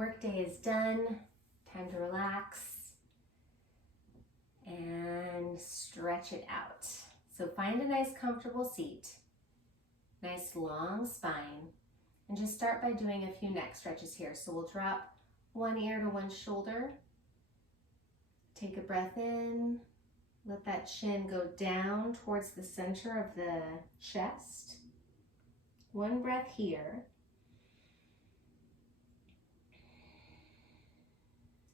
Workday is done. Time to relax and stretch it out. So find a nice comfortable seat, nice long spine, and just start by doing a few neck stretches here. So we'll drop one ear to one shoulder. Take a breath in. Let that chin go down towards the center of the chest. One breath here.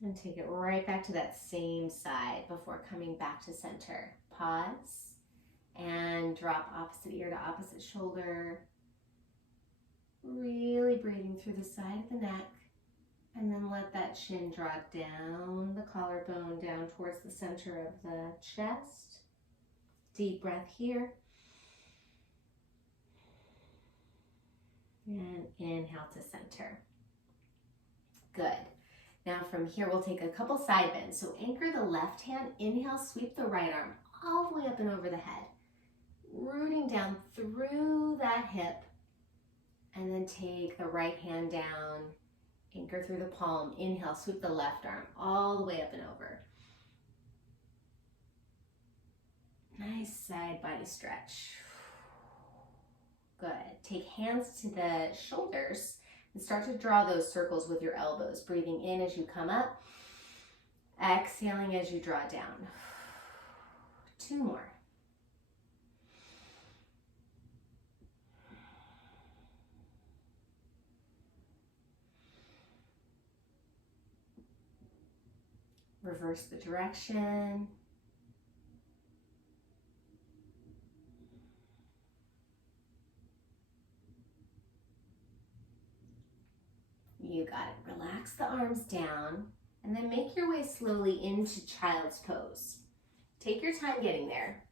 And take it right back to that same side before coming back to center. Pause and drop opposite ear to opposite shoulder. Really breathing through the side of the neck. And then let that chin drop down the collarbone, down towards the center of the chest. Deep breath here. And inhale to center. Good. Now from here, we'll take a couple side bends. So anchor the left hand, inhale, sweep the right arm all the way up and over the head. Rooting down through that hip. And then take the right hand down, anchor through the palm, inhale, sweep the left arm all the way up and over. Nice side body stretch. Good. Take hands to the shoulders and start to draw those circles with your elbows, breathing in as you come up, exhaling as you draw down. 2 more. Reverse the direction. You got it. Relax the arms down and then make your way slowly into child's pose. Take your time getting there.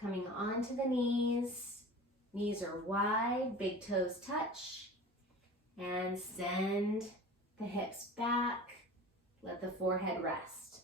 Coming onto the knees. Knees are wide, big toes touch. And send the hips back. Let the forehead rest.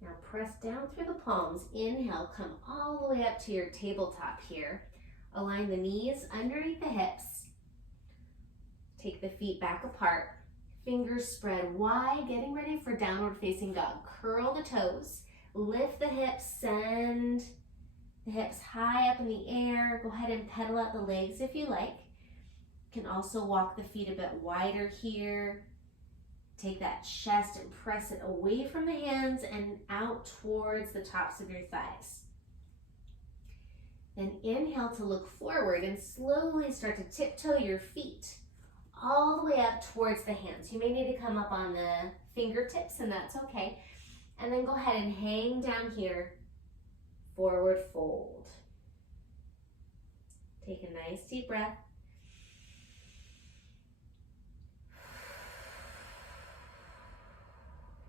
Now press down through the palms. Inhale, come all the way up to your tabletop here. Align the knees underneath the hips. Take the feet back apart. Fingers spread wide, getting ready for downward facing dog. Curl the toes. Lift the hips, send the hips high up in the air. Go ahead and pedal out the legs if you like. You can also walk the feet a bit wider here. Take that chest and press it away from the hands and out towards the tops of your thighs. Then inhale to look forward and slowly start to tiptoe your feet all the way up towards the hands. You may need to come up on the fingertips, and that's okay. And then go ahead and hang down here, forward fold. Take a nice deep breath.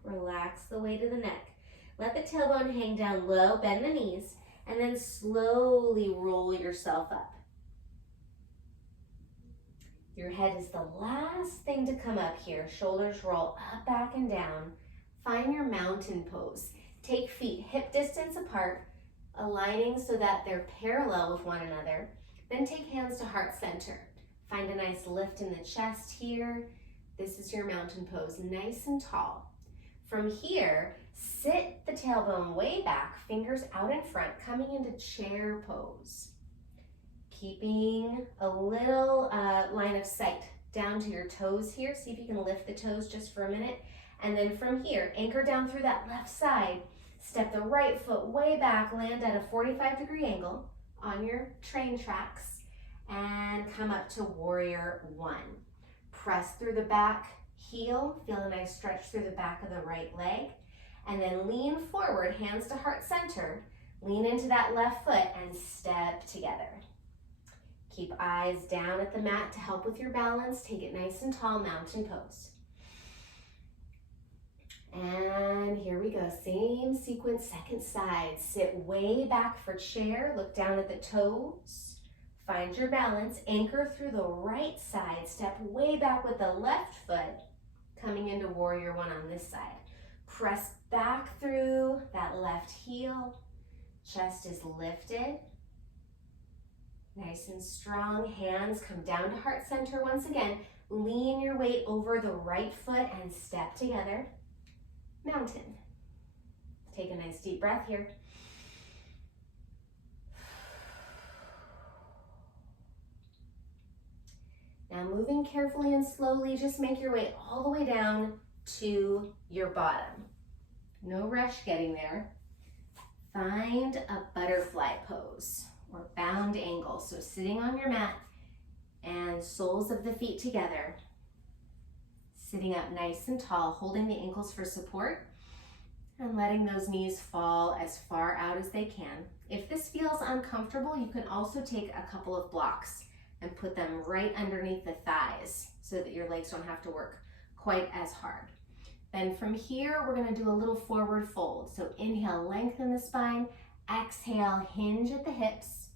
Relax the weight of the neck. Let the tailbone hang down low, bend the knees, and then slowly roll yourself up. Your head is the last thing to come up here. Shoulders roll up, back, and down. Find your mountain pose. Take feet hip distance apart, aligning so that they're parallel with one another. Then take hands to heart center. Find a nice lift in the chest here. This is your mountain pose, nice and tall. From here, sit the tailbone way back, fingers out in front, coming into chair pose. Keeping a little line of sight down to your toes here. See if you can lift the toes just for a minute. And then from here, anchor down through that left side. Step the right foot way back, land at a 45-degree angle on your train tracks, and come up to warrior 1. Press through the back heel, feel a nice stretch through the back of the right leg, and then lean forward, hands to heart center. Lean into that left foot and step together. Keep eyes down at the mat to help with your balance. Take it nice and tall, mountain pose. And here we go, same sequence, second side. Sit way back for chair, look down at the toes. Find your balance, anchor through the right side, step way back with the left foot, coming into warrior one on this side. Press back through that left heel, chest is lifted. Nice and strong, hands come down to heart center once again. Lean your weight over the right foot and step together. Mountain. Take a nice deep breath here. Now moving carefully and slowly, just make your way all the way down to your bottom. No rush getting there. Find a butterfly pose or bound angle. So sitting on your mat and soles of the feet together. Sitting up nice and tall, holding the ankles for support and letting those knees fall as far out as they can. If this feels uncomfortable, you can also take a couple of blocks and put them right underneath the thighs so that your legs don't have to work quite as hard. Then from here, we're gonna do a little forward fold. So inhale, lengthen the spine. Exhale, hinge at the hips.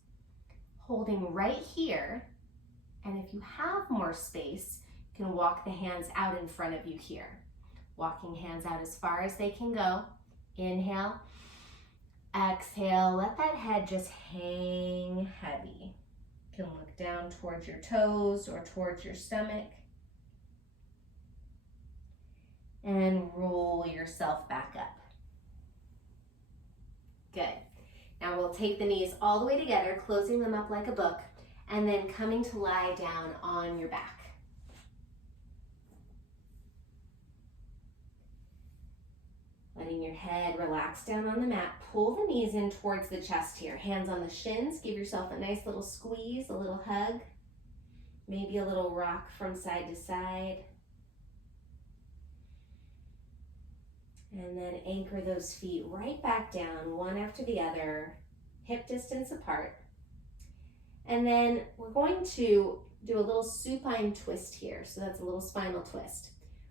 Holding right here. And if you have more space, you can walk the hands out in front of you here. Walking hands out as far as they can go. Inhale, exhale, let that head just hang heavy. You can look down towards your toes or towards your stomach. And roll yourself back up. Good. Now we'll take the knees all the way together, closing them up like a book, and then coming to lie down on your back. Letting your head relax down on the mat. Pull the knees in towards the chest here. Hands on the shins. Give yourself a nice little squeeze, a little hug. Maybe a little rock from side to side. And then anchor those feet right back down, one after the other, hip distance apart. And then we're going to do a little supine twist here. So that's a little spinal twist.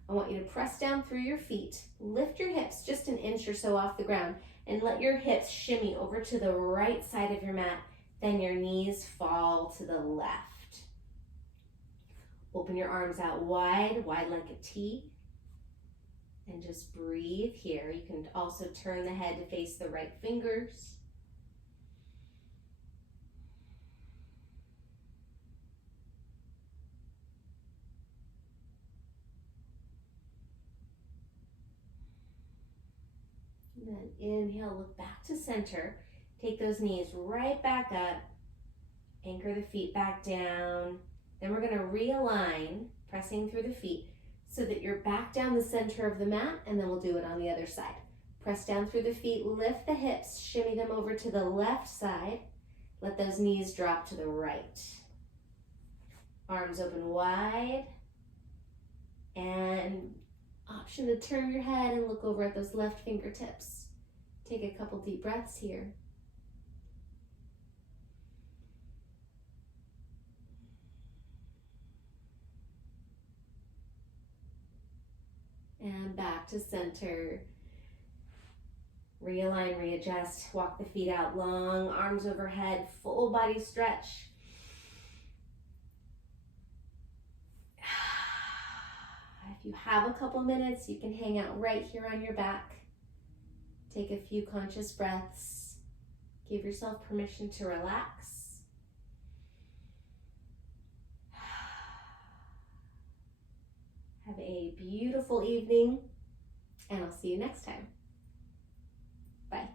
I want you to press down through your feet, lift your hips just an inch or so off the ground, and let your hips shimmy over to the right side of your mat. Then your knees fall to the left. Open your arms out wide, wide like a T. And just breathe here. You can also turn the head to face the right fingers. And then inhale, look back to center. Take those knees right back up. Anchor the feet back down. Then we're going to realign, pressing through the feet, so that you're back down the center of the mat, and then we'll do it on the other side. Press down through the feet, lift the hips, shimmy them over to the left side. Let those knees drop to the right. Arms open wide. And option to turn your head and look over at those left fingertips. Take a couple deep breaths here. And back to center. Realign, readjust, walk the feet out long, arms overhead, full body stretch. If you have a couple minutes, you can hang out right here on your back. Take a few conscious breaths. Give yourself permission to relax. Have a beautiful evening, and I'll see you next time. Bye.